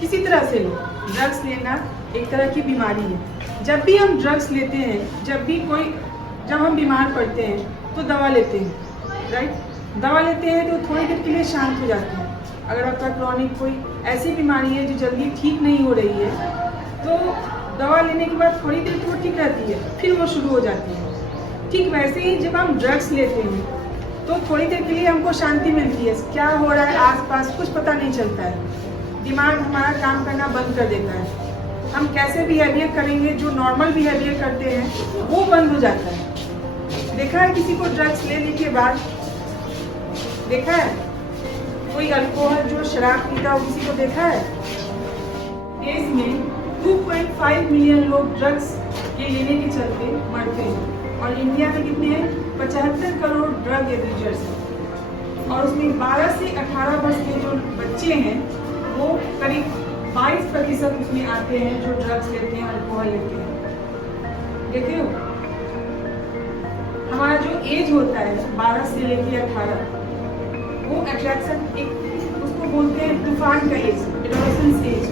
किसी तरह से लो, ड्रग्स लेना एक तरह की बीमारी है। जब भी हम ड्रग्स लेते हैं, जब हम बीमार पड़ते हैं तो दवा लेते हैं, राइट। दवा लेते हैं तो थोड़ी देर के लिए शांत हो जाते हैं। अगर आपका क्रॉनिक कोई ऐसी बीमारी है जो जल्दी ठीक नहीं हो रही है तो दवा लेने के बाद थोड़ी देर तो ठीक रहती है, फिर वो शुरू हो जाती है। ठीक वैसे ही जब हम ड्रग्स लेते हैं तो थोड़ी देर के लिए हमको शांति मिलती है, क्या हो रहा है आसपास कुछ पता नहीं चलता है, दिमाग हमारा काम करना बंद कर देता है। हम कैसे बिहेवियर करेंगे, जो नॉर्मल बिहेवियर करते हैं वो बंद हो जाता है। देखा है किसी को ड्रग्स लेने के बाद, देखा है कोई अल्कोहल जो शराब पीता हो, किसी को देखा है? देश में 2.5 मिलियन लोग ड्रग्स के लेने के चलते मरते हैं और इंडिया में कितने हैं? 75 करोड़ ड्रग एब्यूजर्स हैं और उसमें 12 से 18 वर्ष के जो बच्चे हैं वो करीब 22% उसमें आते हैं जो ड्रग्स लेते हैं, अल्कोहल लेते हैं। देखे हो, हमारा जो एज होता है 12 से लेकर 18, वो अट्रैक्शन एक उसको बोलते हैं तूफान का एज, एडोलेसेंस एज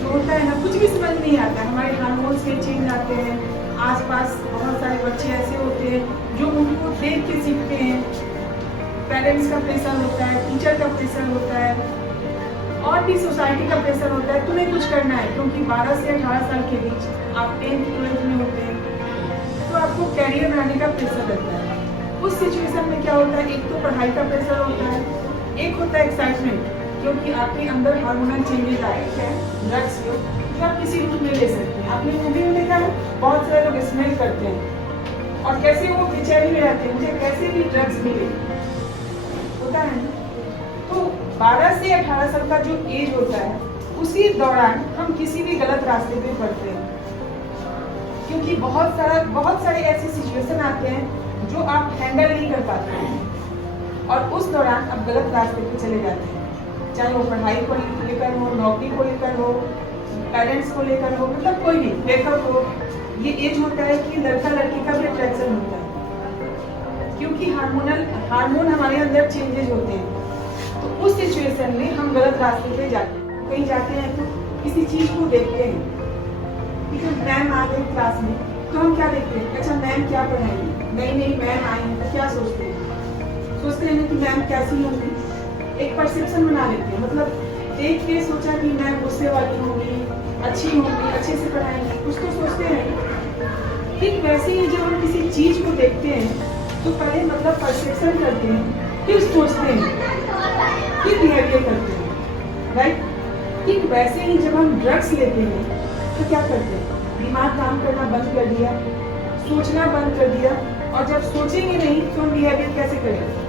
जो होता है ना, कुछ भी समझ नहीं आता। हमारे हार्मोन्स के चेंज आते हैं, आसपास बहुत सारे बच्चे ऐसे होते हैं जो उनको देख के सीखते हैं। पेरेंट्स का प्रेशर होता है, टीचर का प्रेशर होता है और भी सोसाइटी का प्रेशर होता है, तुम्हें कुछ करना है, क्योंकि 12 से 18 साल के बीच आप 10th 12th में होते हैं तो आपको कैरियर बनाने का प्रेशर रहता है। उस सिचुएशन में क्या होता है, एक तो पढ़ाई का प्रेशर होता है, एक होता है एक्साइटमेंट, क्योंकि आपके अंदर हार्मोनल चेंजेस आए हैं ड्रग्स को, जो आप किसी रूप में ले सकते हैं। आपने मूवी में देखा है बहुत सारे लोग स्मेल करते हैं और कैसे वो बेचैनी में रहते हैं, मुझे कैसे भी ड्रग्स मिले, होता है ना। तो 12 से 18 साल का जो एज होता है उसी दौरान हम किसी भी गलत रास्ते पे पड़ते हैं, क्योंकि बहुत सारे ऐसे सिचुएशन आते हैं जो आप हैंडल नहीं कर पाते हैं और उस दौरान आप गलत रास्ते पे चले जाते हैं, चाहे वो पढ़ाई को लेकर हो, नौकरी को लेकर हो, पेरेंट्स को लेकर हो, मतलब कोई भी ब्रेकअप हो। ये एज होता है कि लड़का लड़की का भी अट्रैक्शन होता है, क्योंकि हार्मोन हमारे अंदर चेंजेस होते हैं। तो उस सिचुएशन में हम गलत रास्ते पे जाते हैं, कहीं जाते हैं तो किसी चीज को देखते हैं कि जब मैम आ गई क्लास में तो हम क्या देखते हैं, अच्छा मैम क्या पढ़ाएंगे, नई मैम आई है तो क्या सोचते हैं कि मैम कैसी होंगी, एक परसेप्शन बना लेते हैं। मतलब देख के सोचा कि मैम गुस्से वाली होंगी, अच्छी होंगी, अच्छे से पढ़ाएंगी, कुछ तो सोचते हैं। ठीक वैसे ही जब हम किसी चीज को देखते हैं तो पहले मतलब परसेप्शन करते हैं, फिर सोचते हैं, फिर बिहेवियर करते हैं, राइट। ठीक वैसे ही जब हम ड्रग्स लेते हैं तो क्या करते हैं, दिमाग काम करना बंद कर दिया, सोचना बंद कर दिया, और जब सोचेंगे नहीं तो हम बिहेवियर कैसे करेंगे,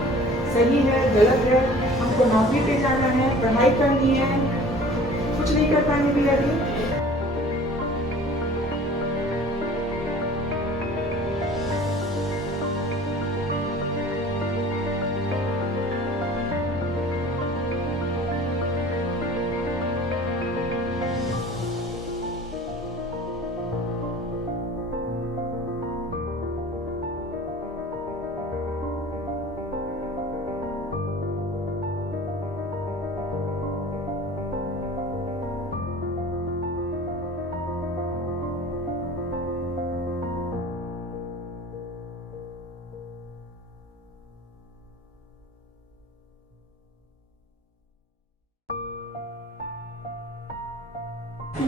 सही है गलत है, हमको नौकरी पे जाना है, पढ़ाई करनी है, कुछ नहीं कर पाएंगे बिहेवियर।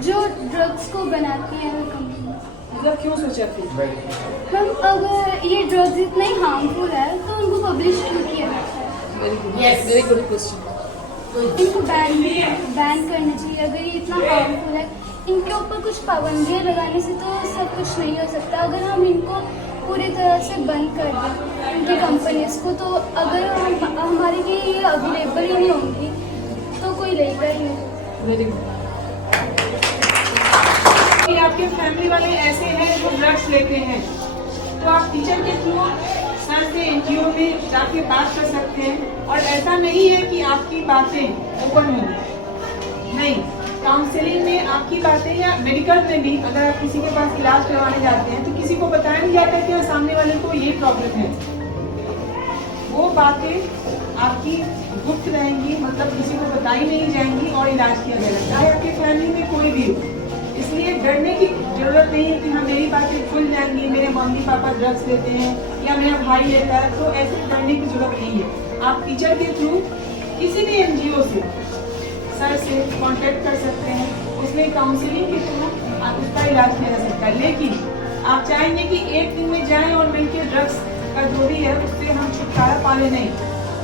जो ड्रग्स को बनाती है वो कंपनी, मतलब क्यों सोचा थी? मैम अगर ये ड्रग्स इतना ही हार्मफुल है तो उनको पब्लिश क्यों किया जाता है? Very good question. इनको बैन करना चाहिए। अगर ये इतना हार्मफुल है, इनके ऊपर कुछ पाबंदियाँ लगाने से तो सब कुछ नहीं हो सकता। अगर हम इनको पूरी तरह से बंद कर दें इनकी कंपनीज को, तो अगर हमारे लिए ये अवेलेबल ही नहीं होंगी तो कोई लेगा ही नहीं। Very good. आपके फैमिली वाले ऐसे हैं जो ड्रग्स लेते हैं तो आप टीचर के थ्रू सर से एनजीओ में जाके बात कर सकते हैं, और ऐसा नहीं है कि आपकी बातें ओपन होंगी, नहीं, काउंसलिंग में आपकी बातें, या मेडिकल में भी अगर आप किसी के पास इलाज करवाने जाते हैं तो किसी को बताया नहीं जाता है कि सामने वाले को ये प्रॉब्लम है। वो बातें आपकी गुप्त रहेंगी, मतलब किसी को बताई नहीं जाएंगी और इलाज किया जाएगा, चाहे आपकी फैमिली में कोई भी हो। इसलिए डरने की जरूरत नहीं है कि हाँ मेरी बातें खुल जाएंगी, मेरे मम्मी पापा ड्रग्स लेते हैं या मेरा भाई लेता है, तो ऐसे डरने की जरूरत नहीं है। आप टीचर के थ्रू किसी भी NGO से सर से कांटेक्ट कर सकते हैं, उसमें काउंसलिंग के थ्रू आप उसका इलाज किया जा सकता है। लेकिन आप चाहेंगे कि एक दिन में जाएं और मिलकर ड्रग्स का जो भी है उससे हम छुटकारा पा लें, नहीं,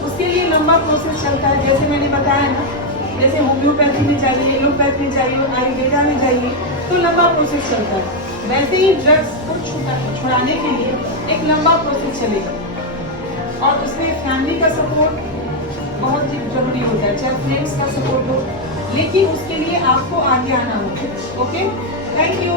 उसके लिए लंबा प्रोसेस चलता है। जैसे मैंने बताया ना, जैसे होम्योपैथी में जाइए, एलोपैथी में जाइए, आयुर्वेदा में जाइए, तो लंबा प्रोसेस चलता है। वैसे ही ड्रग्स को छुड़ाने के लिए एक लंबा प्रोसेस चलेगा और उसमें फैमिली का सपोर्ट बहुत जरूरी होता है, चाहे फ्रेंड्स का सपोर्ट हो, लेकिन उसके लिए आपको आगे आना होगा। Okay, thank you.